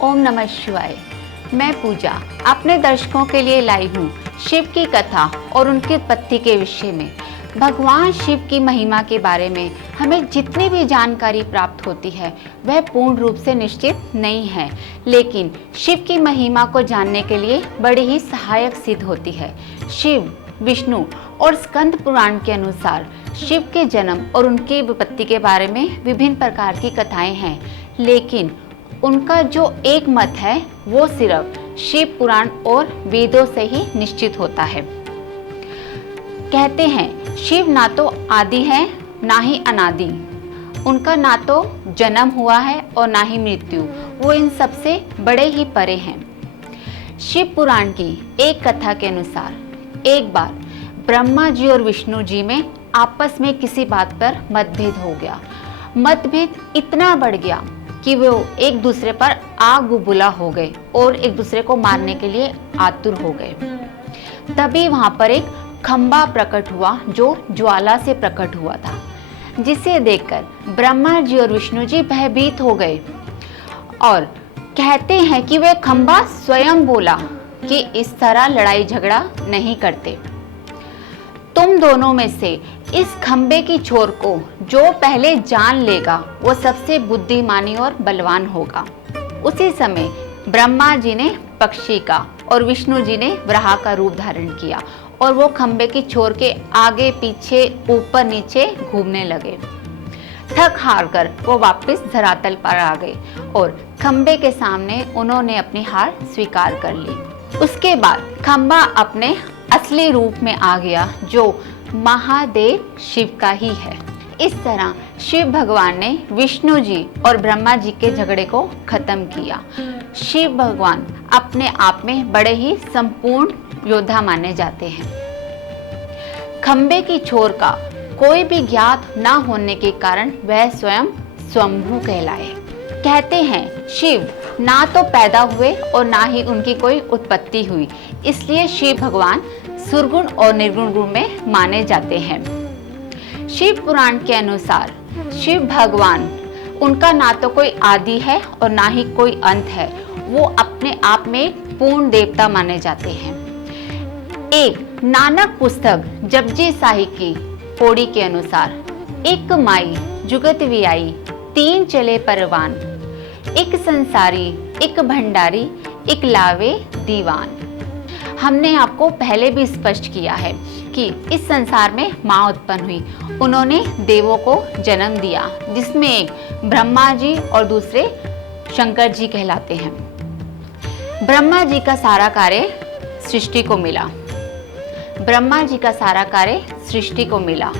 ओम नमः शिवाय। मैं पूजा अपने दर्शकों के लिए लाई हूँ शिव की कथा और उनकी उत्पत्ति के विषय में। भगवान शिव की महिमा के बारे में हमें जितनी भी जानकारी प्राप्त होती है वह पूर्ण रूप से निश्चित नहीं है, लेकिन शिव की महिमा को जानने के लिए बड़ी ही सहायक सिद्ध होती है। शिव, विष्णु और स्कंद पुराण के अनुसार शिव के जन्म और उनकी विपत्ति के बारे में विभिन्न प्रकार की कथाएं हैं, लेकिन उनका जो एक मत है वो सिर्फ शिव पुराण और वेदों से ही निश्चित होता है। कहते हैं शिव ना तो आदि है ना ही अनादि, उनका ना तो जन्म हुआ है और ना ही मृत्यु, वो इन सबसे बड़े ही परे हैं। शिव पुराण की एक कथा के अनुसार एक बार ब्रह्मा जी और विष्णु जी में आपस में किसी बात पर मतभेद हो गया। मतभेद इतना बढ़ गया कि वो एक दूसरे पर आग उबुला हो गए और एक दूसरे को मारने के लिए आतुर हो गए। तभी वहां पर एक खंबा प्रकट हुआ जो ज्वाला से प्रकट हुआ था, जिसे देखकर ब्रह्मा जी और विष्णु जी भयभीत हो गए और कहते हैं कि वह खंबा स्वयं बोला कि इस तरह लड़ाई झगड़ा नहीं करते। तुम दोनों में से इस खंबे की छोर को जो पहले जान लेगा वो सबसे बुद्धिमानी और बलवान होगा। उसी समय ब्रह्मा जी ने पक्षी का और विष्णु जी ने वराह का रूप धारण किया और वो खंबे की छोर के आगे पीछे ऊपर नीचे घूमने लगे। थक हार कर वो वापस धरातल पर आ गए और खंबे के सामने उन्होंने अपनी हार स्वीकार कर ली। उसके बाद खंबा अपने असली रूप में आ गया जो महादेव शिव का ही है। इस तरह शिव भगवान ने विष्णु जी और ब्रह्मा जी के झगड़े को खत्म किया। शिव भगवान अपने आप में बड़े ही संपूर्ण योद्धा माने जाते हैं। खंबे की छोर का कोई भी ज्ञात न होने के कारण वह स्वयं स्वयंभू कहलाए। कहते हैं शिव ना तो पैदा हुए और ना ही उनकी कोई उत्पत्ति हुई, इसलिए शिव भगवान सुरगुण और निर्गुण गुण में माने जाते हैं। शिव पुराण के अनुसार शिव भगवान, उनका ना तो कोई आदि है और ना ही कोई अंत है, वो अपने आप में एक पूर्ण देवता माने जाते हैं। एक नानक पुस्तक जपजी साहिब की पौड़ी के अनुसार एक माई जुगत वियाई, तीन चले परवान, एक संसारी, एक भंडारी, एक लावे दीवान। हमने आपको पहले भी स्पष्ट किया है कि इस संसार में माँ उत्पन्न हुई, उन्होंने देवों को जन्म दिया, जिसमें एक ब्रह्मा जी और दूसरे शंकर जी कहलाते हैं। ब्रह्मा जी का सारा कार्य सृष्टि को मिला। ब्रह्मा जी का सारा कार्य सृष्टि को मिला।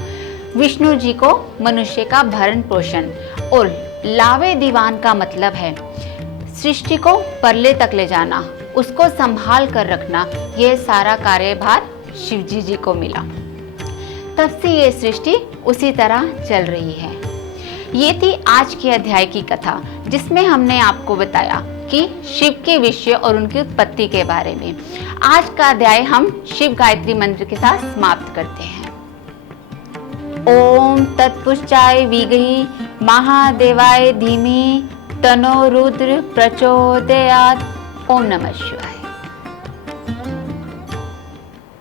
विष्णु जी को मनुष्य का भरण पोषण और लावे दीवान का मतलब है सृष्टि को परले तक ले जाना, उसको संभाल कर रखना। यह सारा कार्यभार शिवजी जी को मिला। तब से ये सृष्टि उसी तरह चल रही है। ये थी आज के अध्याय की कथा, जिसमें हमने आपको बताया कि शिव के विषय और उनकी उत्पत्ति के बारे में। आज का अध्याय हम शिव गायत्री मंत्र के साथ समाप्त करते हैं। ओम तत्पुरुषाय विद्महे महादेवाय धीमहि तन्नो रुद्र प्रचोदयात्। ओम नमः शिवाय।